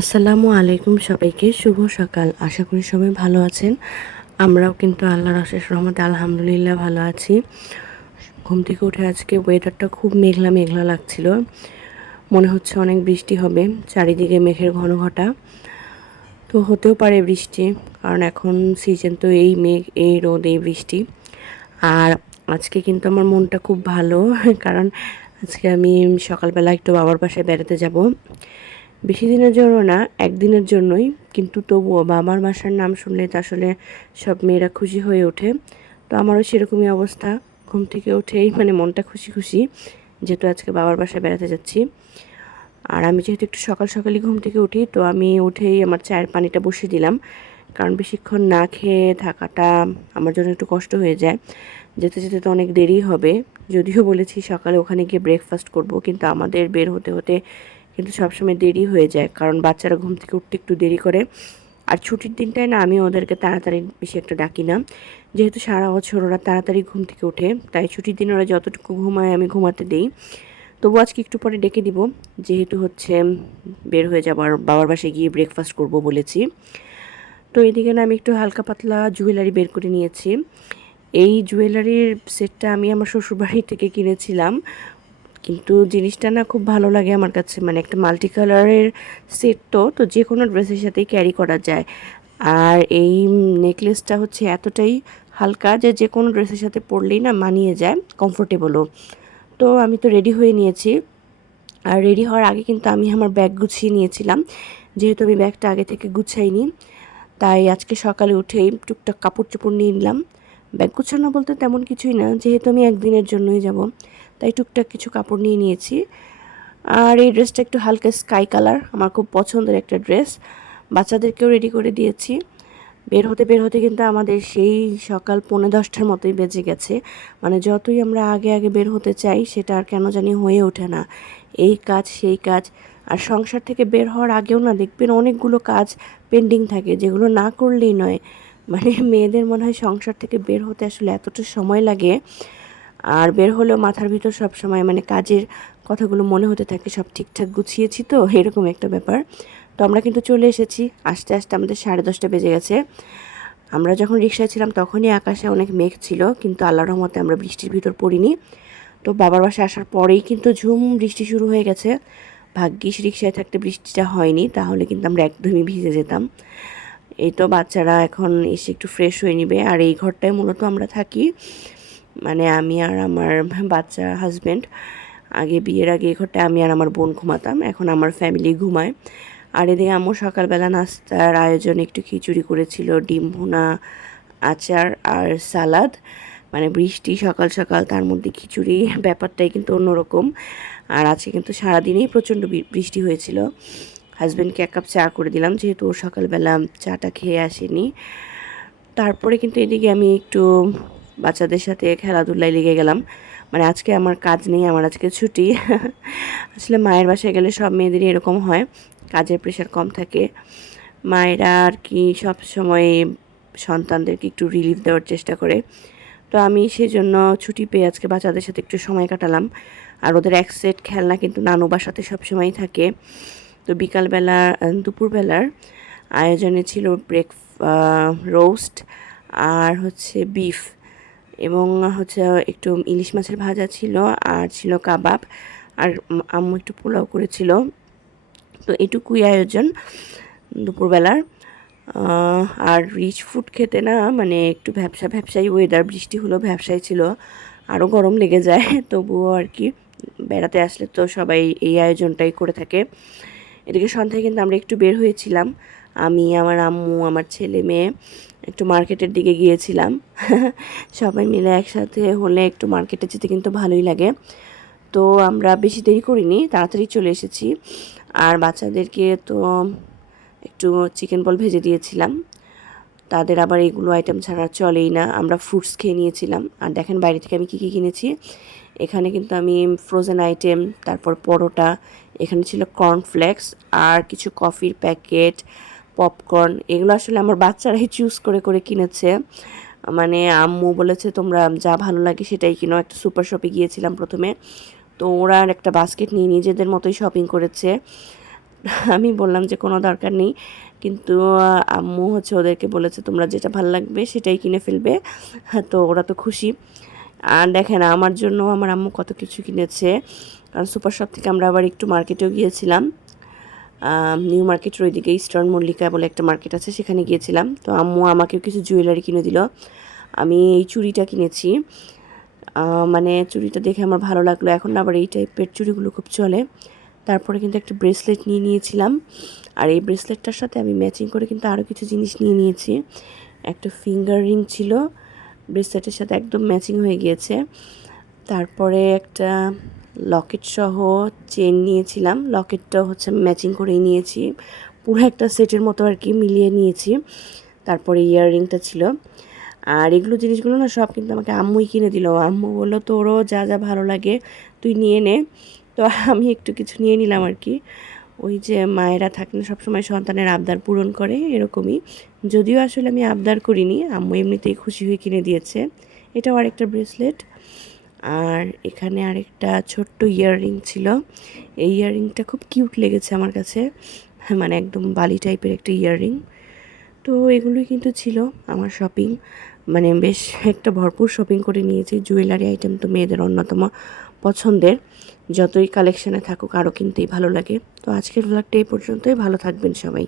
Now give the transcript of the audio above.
আসসালামু আলাইকুম সবাইকে, শুভ সকাল। আশা করি সবাই ভালো আছেন। আমরাও কিন্তু আল্লাহর অশেষ রহমতে আলহামদুলিল্লাহ ভালো আছি। ঘুম থেকে উঠে আজকে ওয়েদারটা খুব মেঘলা মেঘলা লাগছিল। মনে হচ্ছে অনেক বৃষ্টি হবে, চারিদিকে মেঘের ঘনঘটা। তো হতেও পারে বৃষ্টি, কারণ এখন সিজন তো এই মেঘ, এই রোদ, এই বৃষ্টি। আর আজকে কিন্তু আমার মনটা খুব ভালো কারণ আজকে আমি সকালবেলা একটু বাবার বাসায় বেড়াতে যাব। বেশি দিনের জন্য না, একদিনের জন্যই, কিন্তু তবুও বাবার বাসার নাম শুনলে তো আসলে সব মেয়েরা খুশি হয়ে ওঠে। তো আমারও সেরকমই অবস্থা। ঘুম থেকে উঠেই মানে মনটা খুশি খুশি, যেহেতু আজকে বাবার বাসায় বেড়াতে যাচ্ছি। আর আমি যেহেতু একটু সকাল সকালই ঘুম থেকে উঠি, তো আমি উঠেই আমার চায়ের পানিটা বসিয়ে দিলাম, কারণ বেশিক্ষণ না খেয়ে থাকাটা আমার জন্য একটু কষ্ট হয়ে যায়। যেতে যেতে তো অনেক দেরি হবে। যদিও বলেছি সকালে ওখানে গিয়ে ব্রেকফাস্ট করব, কিন্তু আমাদের বের হতে হতে কিন্তু সবসময় দেরি হয়ে যায়, কারণ বাচ্চারা ঘুম থেকে উঠতে একটু দেরি করে। আর ছুটির দিনটায় না, আমি ওদেরকে তাড়াতাড়ি বেশি একটা ডাকি না, যেহেতু সারা বছর ওরা তাড়াতাড়ি ঘুম থেকে ওঠে, তাই ছুটির দিন ওরা যতটুকু ঘুমায় আমি ঘুমাতে দিই। তবু আজকে একটু পরে ডেকে দিব, যেহেতু হচ্ছে বের হয়ে যাবো আর বাবার বাসায় গিয়ে ব্রেকফাস্ট করব বলেছি। তো এদিকে না আমি একটু হালকা পাতলা জুয়েলারি বের করে নিয়েছি। এই জুয়েলারির সেটটা আমি আমার শ্বশুরবাড়ি থেকে কিনেছিলাম, কিন্তু জিনিসটা না খুব ভালো লাগে আমার কাছে। মানে একটা মাল্টি কালারের সেট, তো যে কোনো ড্রেসের সাথেই ক্যারি করা যায়। আর এই নেকলেসটা হচ্ছে এতটাই হালকা যে যে কোনো ড্রেসের সাথে পরলেই না মানিয়ে যায়, কমফোর্টেবলও। তো আমি তো রেডি হয়ে নিয়েছি। আর রেডি হওয়ার আগে কিন্তু আমি আমার ব্যাগ গুছিয়ে নিয়েছিলাম, যেহেতু আমি ব্যাগটা আগে থেকে গুছাইনি। তাই আজকে সকালে উঠেই টুকটাক কাপড় চোপড় নিয়ে নিলাম। ব্যাগ গুছানো বলতে তেমন কিছুই না, যেহেতু আমি একদিনের জন্যই যাব, তাই টুকটাক কিছু কাপড় নিয়ে নিয়েছি। আর এই ড্রেসটা একটু হালকা স্কাই কালার, আমার খুব পছন্দের একটা ড্রেস। বাচ্চাদেরকেও রেডি করে দিয়েছি। বের হতে কিন্তু আমাদের সেই সকাল 9:45টার মতোই বেজে গেছে। মানে যতই আমরা আগে আগে বের হতে চাই, সেটা আর কেন জানি হয়ে ওঠে না। এই কাজ সেই কাজ। আর সংসার থেকে বের হওয়ার আগেও না দেখবেন অনেকগুলো কাজ পেন্ডিং থাকে, যেগুলো না করলেই নয়। মানে মেয়েদের মনে হয় সংসার থেকে বের হতে আসলে এতটা সময় লাগে। আর বের হলেও মাথার ভিতর সব সময় মানে কাজের কথাগুলো মনে হতে থাকে, সব ঠিকঠাক গুছিয়েছি তো, এরকম একটা ব্যাপার। তো আমরা কিন্তু চলে এসেছি। আস্তে আস্তে আমাদের 10:30 বেজে গেছে। আমরা যখন রিকশায় ছিলাম তখনই আকাশে অনেক মেঘ ছিল, কিন্তু আল্লাহর রহমতে আমরা বৃষ্টির ভিতর পড়িনি। তো বাবার বাসায় আসার পরেই কিন্তু ঝুম বৃষ্টি শুরু হয়ে গেছে। ভাগ্যিস রিকশায় থাকতে বৃষ্টিটা হয়নি, তাহলে কিন্তু আমরা একদমই ভিজে যেতাম। এই তো বাচ্চারা এখন এসে একটু ফ্রেশ হয়ে নিবে। আর এই ঘরটায় মূলত আমরা থাকি, মানে আমি আর আমার বাচ্চা হাজব্যান্ড। বিয়ের আগে এই ঘরটায় আমি আর আমার বোন ঘুমাতাম, এখন আমার ফ্যামিলি ঘুমায়। আর এদিকে আম্মু সকালবেলা নাস্তার আয়োজন একটু খিচুড়ি করেছিল, ডিম ভুনা, আচার আর সালাদ। মানে বৃষ্টি সকাল সকাল, তার মধ্যে খিচুড়ি, ব্যাপারটাই কিন্তু অন্যরকম। আর আজকে কিন্তু সারাদিনেই প্রচণ্ড বৃষ্টি হয়েছিল। হাজব্যান্ডকে 1 কাপ চা করে দিলাম, যেহেতু ও সকালবেলা চাটা খেয়ে আসেনি। তারপরে কিন্তু এদিকে আমি একটু বাচ্চাদের সাথে খেলাধুলায় লেগে গেলাম। মানে আজকে আমার কাজ নেই, আমার আজকে ছুটি। আসলে মায়ের বাসায় গেলে সব মেয়েদেরই এরকম হয়, কাজের প্রেশার কম থাকে। মায়েরা আর কি সব সময় সন্তানদেরকে একটু রিলিফ দেওয়ার চেষ্টা করে। তো আমি সেজন্য ছুটি পেয়ে আজকে বাচ্চাদের সাথে একটু সময় কাটালাম। আর ওদের এক সেট খেলনা কিন্তু নানু বাসাতে সবসময়ই থাকে। তো বিকালবেলা, দুপুরবেলার আয়োজনে ছিল রোস্ট, আর হচ্ছে বিফ, এবং হচ্ছে একটু ইলিশ মাছের ভাজা ছিল, আর ছিল কাবাব, আর আম্মু একটু পোলাও করেছিল। তো এটুকুই আয়োজন দুপুরবেলার। আর রিচ ফুড খেতে না, মানে একটু ভ্যাবসা ভ্যাবসাই ওয়েদার, বৃষ্টি হলো ভ্যাবসাই ছিল, আরও গরম লেগে যায়। তবুও আর কি, বেড়াতে আসলে তো সবাই এই আয়োজনটাই করে থাকে। এদিকে সন্ধ্যায় কিন্তু আমরা একটু বের হয়েছিলাম, আমি, আমার আম্মু, আমার ছেলে মেয়ে একটু মার্কেটের দিকে গিয়েছিলাম। সবাই মিলে একসাথে হলে একটু মার্কেটে যেতে কিন্তু ভালোই লাগে। তো আমরা বেশি দেরি করিনি, তাড়াতাড়ি চলে এসেছি। আর বাচ্চাদেরকে তো একটু চিকেন বল ভেজে দিয়েছিলাম, তাদের আবার এগুলো আইটেম ছাড়া চলেই না। আমরা ফ্রুটস খেয়ে নিয়েছিলাম। আর দেখেন বাইরে থেকে আমি কী কী কিনেছি। এখানে কিন্তু আমি ফ্রোজেন আইটেম, তারপর পরোটা, এখানে ছিল কর্নফ্লেক্স, আর কিছু কফির প্যাকেট, পপকর্ন। এগুলো আসলে আমার বাচ্চারাই চুজ করে করে কিনেছে। মানে আম্মু বলেছে তোমরা যা ভালো লাগে সেটাই কিনো। একটা সুপার শপে গিয়েছিলাম প্রথমে, তো ওরা একটা বাস্কেট নিয়ে নিজেদের মতোই শপিং করেছে। আমি বললাম যে কোনো দরকার নেই, কিন্তু আম্মু হচ্ছে ওদেরকে বলেছে তোমরা যেটা ভালো লাগবে সেটাই কিনে ফেলবে। তো ওরা তো খুশি। আর দেখেন আমার জন্য আমার আম্মু কত কিছু কিনেছে, কারণ সুপার শপ থেকে আমরা আবার একটু মার্কেটেও গিয়েছিলাম। নিউ মার্কেটের ওইদিকে ইস্টার্ন মল্লিকা বলে একটা মার্কেট আছে, সেখানে গিয়েছিলাম। তো আম্মু আমাকেও কিছু জুয়েলারি কিনে দিল। আমি এই চুড়িটা কিনেছি, মানে চুড়িটা দেখে আমার ভালো লাগলো। এখন আবার এই টাইপের চুড়িগুলো খুব চলে। তারপরে কিন্তু একটা ব্রেসলেট নিয়ে নিয়েছিলাম, আর এই ব্রেসলেটটার সাথে আমি ম্যাচিং করে কিন্তু আরও কিছু জিনিস নিয়ে নিয়েছি। একটা ফিঙ্গার রিং ছিল, ব্রেসলেটের সাথে একদম ম্যাচিং হয়ে গিয়েছে। তারপরে একটা লকেট সহ চেন নিয়েছিলাম, লকেটটাও হচ্ছে ম্যাচিং করেই নিয়েছি, পুরো একটা সেটের মতো আর কি মিলিয়ে নিয়েছি। তারপরে ইয়াররিংটা ছিল। আর এগুলো জিনিসগুলো না সব কিন্তু আমাকে আম্মুই কিনে দিল। আম্মু বললো তোরও যা যা ভালো লাগে তুই নিয়ে নে। তো আমি একটু কিছু নিয়ে নিলাম আর কি। ওই যে মায়েরা থাকেন সবসময় সন্তানের আবদার পূরণ করে, এরকমই। যদিও আসলে আমি আবদার করিনি, আম্মু এমনিতেই খুশি হয়ে কিনে দিয়েছে। এটাও আরেকটা ব্রেসলেট। আর এখানে আরেকটা ছোট্ট ইয়াররিং ছিল। এই ইয়াররিংটা খুব কিউট লেগেছে আমার কাছে, মানে একদম বালি টাইপের একটা ইয়াররিং। তো এগুলোই কিন্তু ছিল আমার শপিং, মানে বেশ একটা ভরপুর শপিং করে নিয়েছি। জুয়েলারি আইটেম তো মেয়েদের অন্যতম পছন্দের, যতই কালেকশানে থাকুক আরও কিনতেই ভালো লাগে। তো আজকের ব্লগটা এই পর্যন্তই, ভালো থাকবেন সবাই।